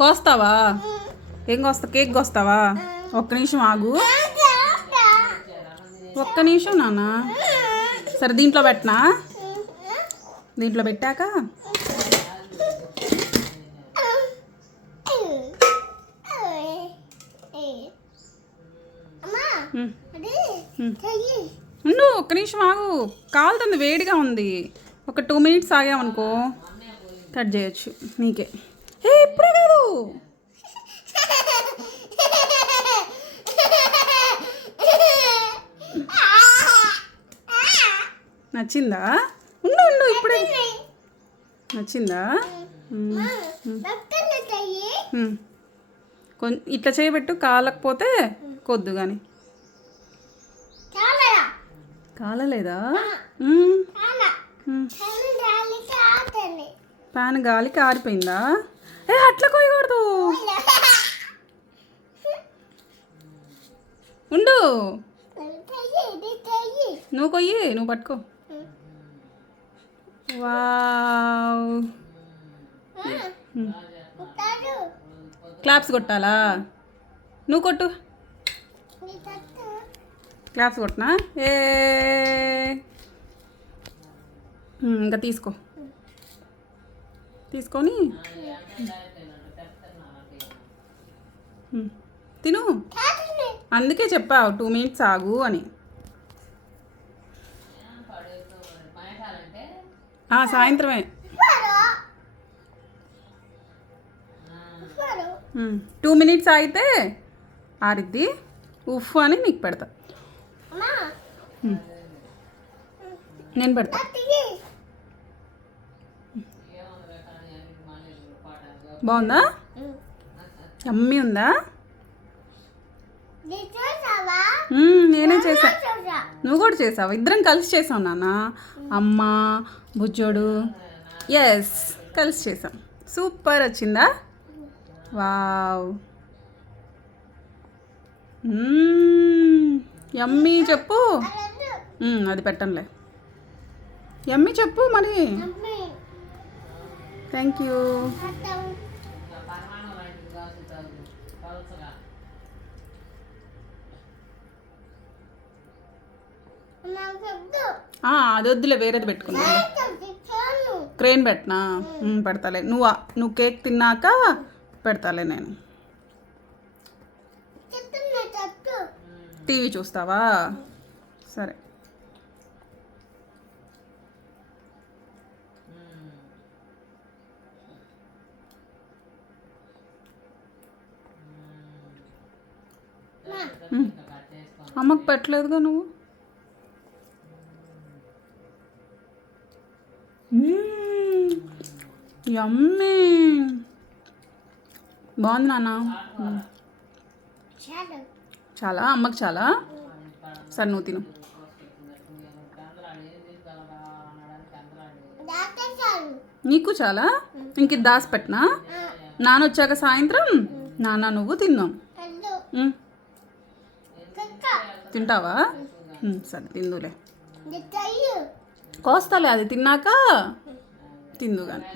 కోస్తావా? ఏం కోస్తావు? కేక్ కోస్తావా? ఒక్క నిమిషం ఆగు. ఒక్క నిమిషం నాన్న. సరే దీంట్లో పెట్టనా? దీంట్లో పెట్టాక ఉండు, ఒక్క నిమిషం ఆగు. కాలుతుంది, వేడిగా ఉంది. ఒక 2 minutes ఆగామనుకో కట్ చేయొచ్చు. నీకే. ఇప్పుడే కాదు. నచ్చిందా? ఉండు ఉండు, ఇప్పుడే. నచ్చిందా? ఇట్లా చేయబెట్టు, కాలకపోతే కొద్దు కానీ. కాలలేదా? ప్యాన్ గాలికి ఆరిపోయిందా? అట్లా కొయ్యకూడదు. ఉండు, నువ్వు కొయ్యి, నువ్వు పట్టుకో. వావ్, క్లాప్స్ కొట్టాలా? నువ్వు కొట్టు. క్లాప్స్ కొట్టినా? ఇంకా తీసుకో. తీసుకొని తిను. అందుకే చెప్పావు 2 minutes ఆగు అని. సాయంత్రమే. 2 minutes అయితే ఆరిద్ది. ఉఫ్ అని నీకు పెడతా. నేను పెడతా. బాగుందా? యమ్మీ ఉందా? నేనే చేసా. నువ్వు కూడా చేసావు. ఇద్దరం కలిసి చేసావు నాన్న. అమ్మ, బుజ్జోడు. ఎస్, కలిసి చేసాం. సూపర్ వచ్చిందా? వావ్, యమ్మీ చెప్పు. అది పెట్టంలే. యమ్మీ చెప్పు మరి. Thank you. అది వద్దులే, వేరేది పెట్టుకున్నా. క్రేన్ పెట్టనా? పెడతాలే. నువ్వు కేక్ తిన్నాక పెడతాలే. నేను టీవీ చూస్తావా? సరే. అమ్మకు పెట్టలేదుగా నువ్వు. యమ్మీ. బాగుంది నాన్న. చాలా? అమ్మకు చాలా? సరే నువ్వు తిను. నీకు చాలా? ఇంక ఇది దాసి పెట్టనా? నాన్న వచ్చాక సాయంత్రం నాన్న నువ్వు తిన్నాం. తింటావా? సరే తిందులే. కోస్తాలే, అది తిన్నాక తిందు కానీ.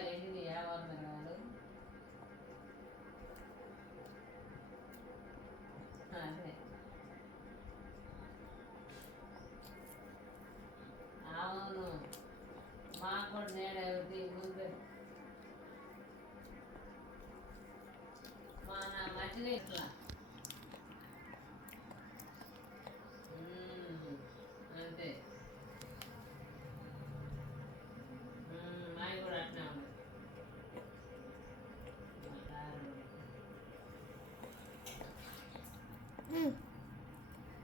ఇట్లా